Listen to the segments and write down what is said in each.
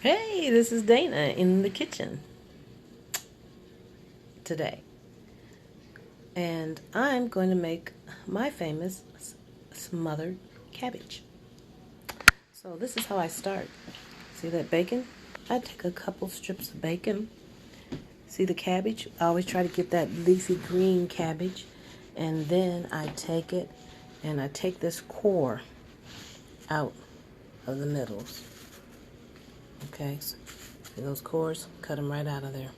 Hey, this is Dana in the kitchen today, and I'm going to make my famous smothered cabbage. So this is how I start. See that bacon? I take a couple strips of bacon. See the cabbage? I always try to get that leafy green cabbage, and then I take it and I take this core out of the middles. Okay, so see those cores? Cut them right out of there.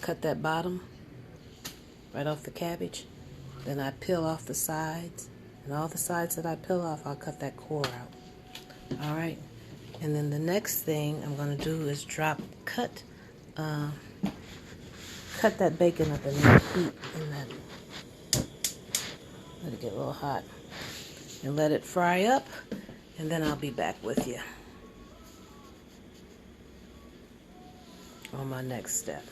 Cut that bottom right off the cabbage. Then I peel off the sides, and all the sides that I peel off, I'll cut that core out. All right, and then the next thing I'm going to do is cut that bacon up in that heat in that. Let it get a little hot, and let it fry up, and then I'll be back with you on my next step.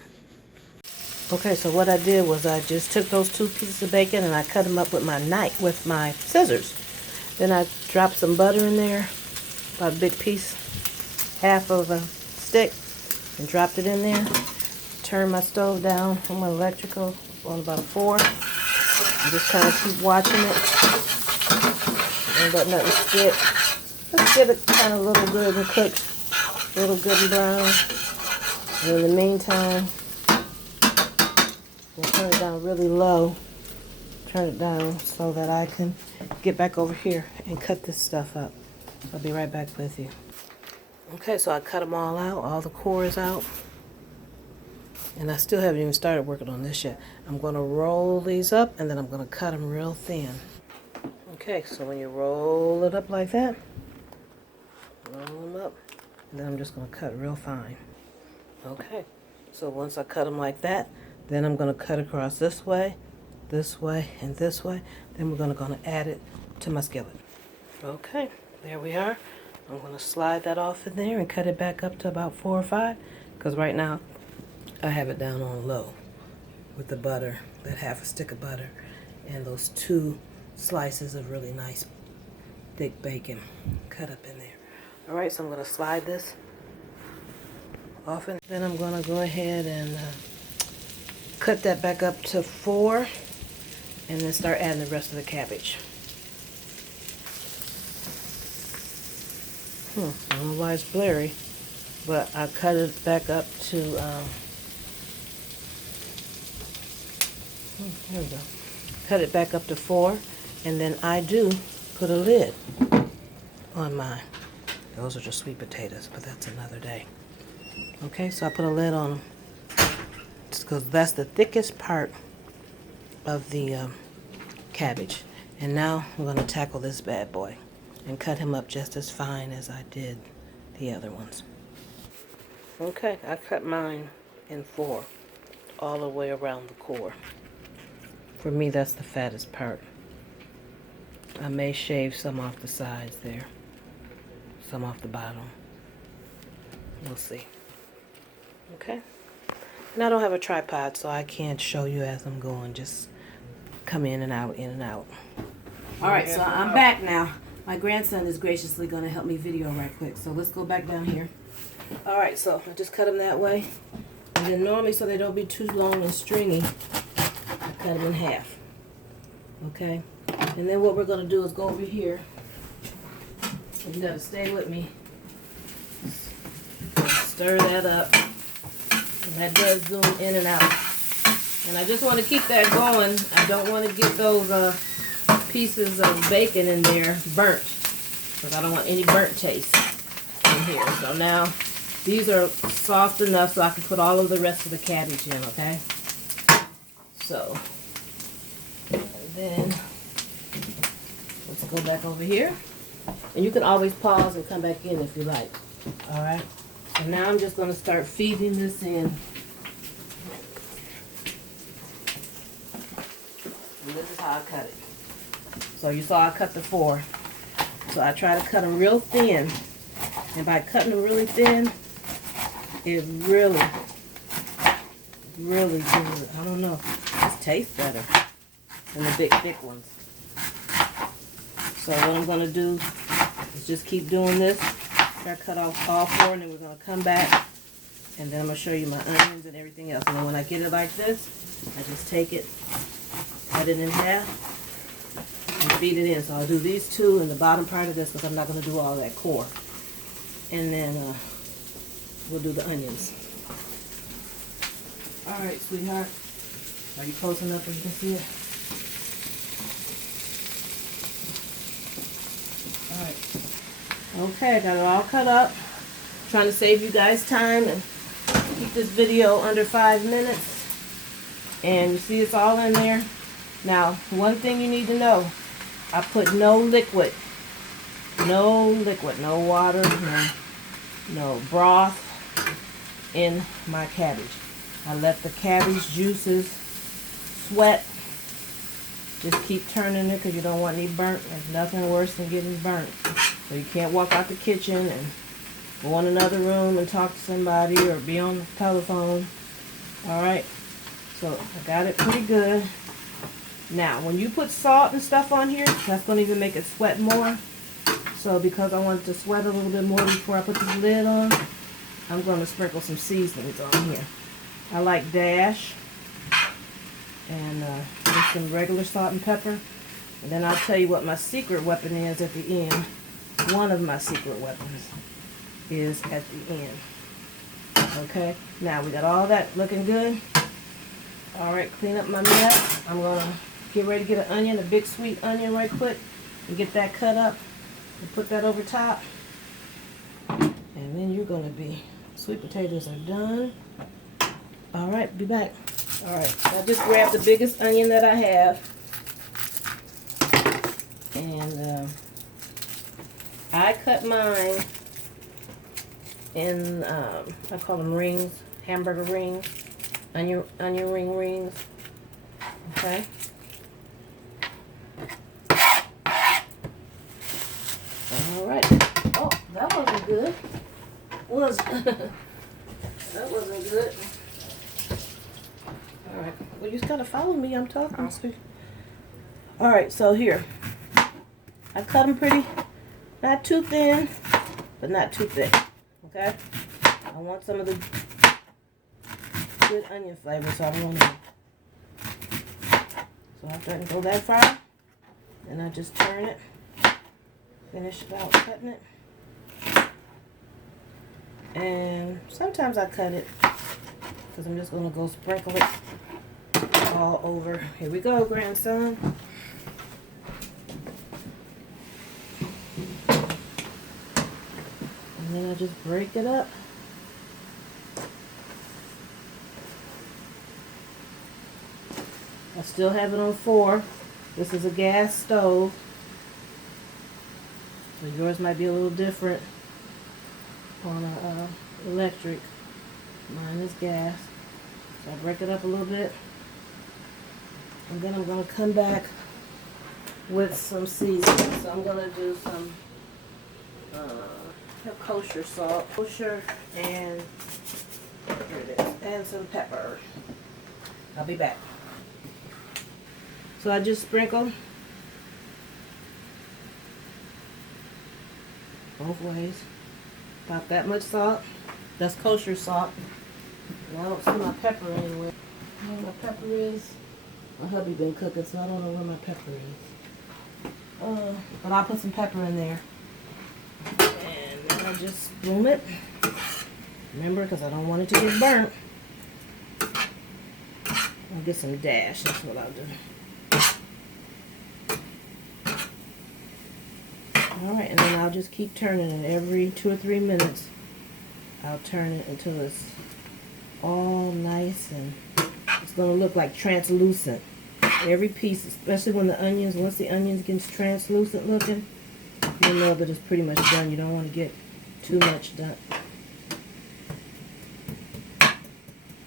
Okay, so what I did was I just took those 2 pieces of bacon and I cut them up with my scissors. Then I dropped some butter in there, about a big piece, half of a stick, and dropped it in there. Turned my stove down on my electrical on about a 4. And just kind of keep watching it. Don't let nothing stick. Let's get it kind of a little good and cooked, a little good and brown. And in the meantime, we'll turn it down really low. Turn it down so that I can get back over here and cut this stuff up. I'll be right back with you. Okay, so I cut them all out, all the cores out. And I still haven't even started working on this yet. I'm going to roll these up and then I'm going to cut them real thin. Okay, so when you roll it up like that, roll them up, and then I'm just going to cut real fine. Okay, so once I cut them like that, then I'm going to cut across this way, and this way. Then we're going to add it to my skillet. Okay, there we are. I'm going to slide that off in there and cut it back up to about 4 or 5, because right now I have it down on low with the butter, that half a stick of butter, and those 2 slices of really nice thick bacon cut up in there. All right, so I'm going to slide this off, and then I'm going to go ahead and cut that back up to 4, and then start adding the rest of the cabbage. I don't know why it's blurry, but I cut it back up to here we go. Cut it back up to 4, and then I do put a lid on mine. Those are just sweet potatoes, but that's another day. Okay, so I put a lid on them because that's the thickest part of the cabbage. And now I'm going to tackle this bad boy and cut him up just as fine as I did the other ones. Okay, I cut mine in 4 all the way around the core. For me, that's the fattest part. I may shave some off the sides there, some off the bottom. We'll see. Okay. And I don't have a tripod, so I can't show you as I'm going. Just come in and out, in and out. All right, so I'm back now. My grandson is graciously going to help me video right quick. So let's go back down here. All right, so I just cut them that way. And then normally, so they don't be too long and stringy, I cut them in half. Okay? And then what we're going to do is go over here. You got to stay with me. Stir that up. And that does zoom in and out. And I just want to keep that going. I don't want to get those pieces of bacon in there burnt, because I don't want any burnt taste in here. So now these are soft enough so I can put all of the rest of the cabbage in, okay? So, and then let's go back over here. And you can always pause and come back in if you like. All right? So now I'm just going to start feeding this in. And this is how I cut it. So you saw I cut the 4. So I try to cut them real thin. And by cutting them really thin, it really gives it, I don't know, it tastes better than the big thick ones. So what I'm going to do is just keep doing this I cut off all 4, and then we're going to come back, and then I'm going to show you my onions and everything else. And then when I get it like this, I just take it, cut it in half, and feed it in. So I'll do these 2 in the bottom part of this because I'm not going to do all that core. And then we'll do the onions. All right, sweetheart. Are you close enough so you can see it? All right. Okay, I got it all cut up. Trying to save you guys time and keep this video under 5 minutes. And you see it's all in there. Now, one thing you need to know, I put no liquid. No liquid, no water, no broth in my cabbage. I let the cabbage juices sweat. Just keep turning it because you don't want any burnt. There's nothing worse than getting burnt. So you can't walk out the kitchen and go in another room and talk to somebody or be on the telephone. Alright, so I got it pretty good. Now, when you put salt and stuff on here, that's going to even make it sweat more. So because I want it to sweat a little bit more before I put this lid on, I'm going to sprinkle some seasonings on here. I like Dash and just some regular salt and pepper. And then I'll tell you what my secret weapon is at the end. One of my secret weapons is at the end. Okay, now we got all that looking good. Alright, clean up my mess. I'm going to get ready to get an onion, a big sweet onion right quick, and get that cut up and put that over top. And then you're going to be, sweet potatoes are done. Alright, be back. Alright, I just grabbed the biggest onion that I have. And I cut mine in, I call them rings, hamburger rings, onion ring rings. Okay. Alright. Oh, that wasn't good. That wasn't good. Alright. Well, you just gotta follow me. I'm talking. Alright, so here. I cut them pretty, not too thin, but not too thick. Okay? I want some of the good onion flavor, so I don't want to. So after I can go that far, then I just turn it, finish about cutting it. And sometimes I cut it because I'm just going to go sprinkle it all over. Here we go, grandson. And then I just break it up. I still have it on 4. This is a gas stove. So yours might be a little different on electric. Mine is gas. So I break it up a little bit. And then I'm going to come back with some seasoning. So I'm going to do some kosher salt. Kosher and here it is. And some pepper. I'll be back. So I just sprinkle both ways. About that much salt. That's kosher salt. And I don't see my pepper anywhere. I don't know where my pepper is. My hubby been cooking, so I don't know where my pepper is. But I'll put some pepper in there. And then I just spoon it. Remember, because I don't want it to get burnt. I'll get some Dash. That's what I'll do. Alright, and then I'll just keep turning it every 2 or 3 minutes. I'll turn it until it's all nice and it's going to look like translucent. Every piece, especially when the onions, once the onions gets translucent looking, you know that it's pretty much done. You don't want to get too much done.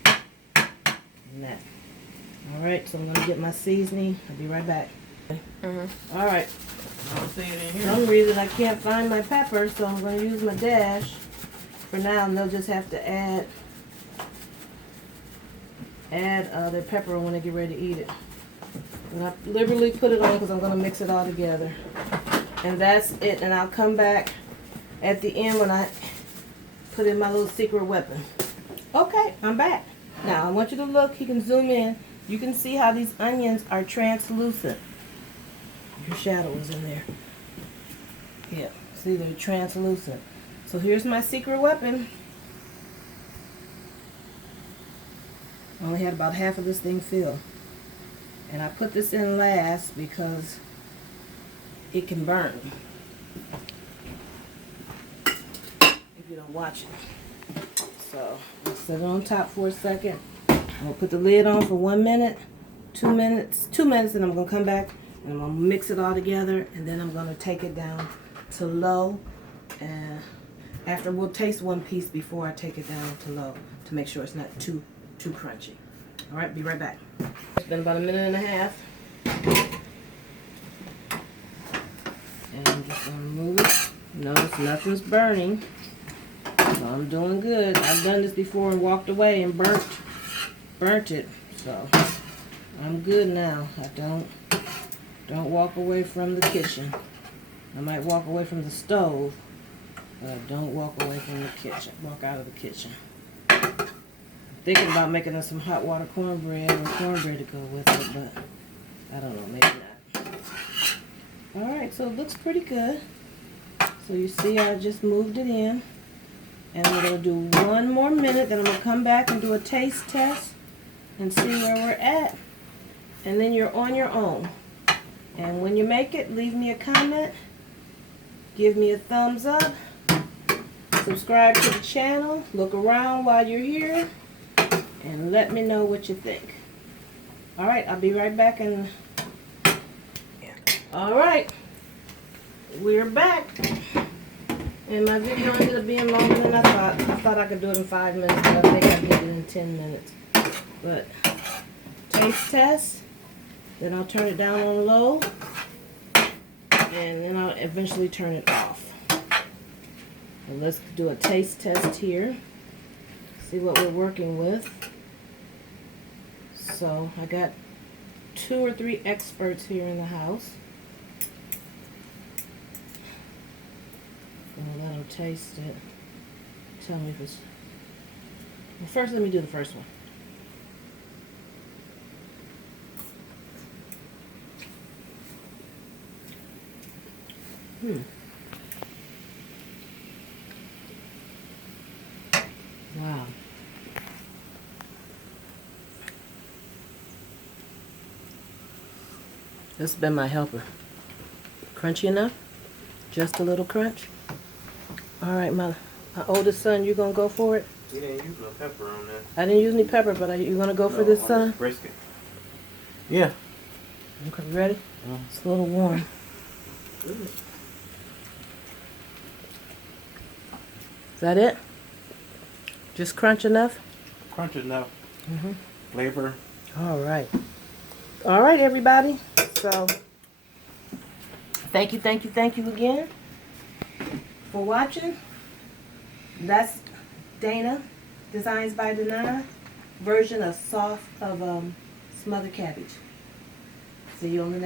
And that. Alright, so I'm going to get my seasoning. I'll be right back. Alright. For some reason I can't find my pepper, so I'm going to use my Dash for now, and they'll just have to add their pepper when they get ready to eat it. And I liberally put it on because I'm going to mix it all together. And that's it, and I'll come back at the end when I put in my little secret weapon. Okay, I'm back. Now I want you to look. You can zoom in. You can see how these onions are translucent. Your shadow is in there. Yeah, see, they're translucent. So here's my secret weapon. I only had about half of this thing filled. And I put this in last because it can burn if you don't watch it. So I'll set it on top for a second. I'm going to put the lid on for 1 minute, 2 minutes, and I'm going to come back and I'm going to mix it all together, and then I'm going to take it down to low. And after, we'll taste one piece before I take it down to low to make sure it's not too crunchy. All right, be right back. It's been about 1.5 minutes. And I'm just going to move it. Notice nothing's burning. So I'm doing good. I've done this before and walked away and burnt it. So I'm good now. I don't walk away from the kitchen. I might walk away from the stove, but I don't walk away from the kitchen. Walk out of the kitchen. Thinking about making us some hot water cornbread or cornbread to go with it, but I don't know, maybe not. Alright, so it looks pretty good. So you see I just moved it in. And I'm going to do 1 more minute, then I'm going to come back and do a taste test and see where we're at. And then you're on your own. And when you make it, leave me a comment, give me a thumbs up, subscribe to the channel, look around while you're here, and let me know what you think. Alright, I'll be right back. And alright, we're back. And my video ended up being longer than I thought. I thought I could do it in 5 minutes, but I think I did it in 10 minutes. But taste test, then I'll turn it down on low, and then I'll eventually turn it off. And let's do a taste test here. See what we're working with. So I got 2 or 3 experts here in the house. I'll let them taste it. Tell me if it's... Well, first let me do the first one. Wow. This has been my helper. Crunchy enough? Just a little crunch? Alright, my oldest son, you gonna go for it? You didn't use no pepper on that. I didn't use any pepper, but you gonna go for this, son? Brisket. Yeah. Okay, ready? It's a little warm. Is that it? Just crunch enough? Crunch enough. Flavor. Alright. Alright, everybody. So, thank you again for watching. That's Dana, Designs by Dana, version of Smothered Cabbage. See you on the next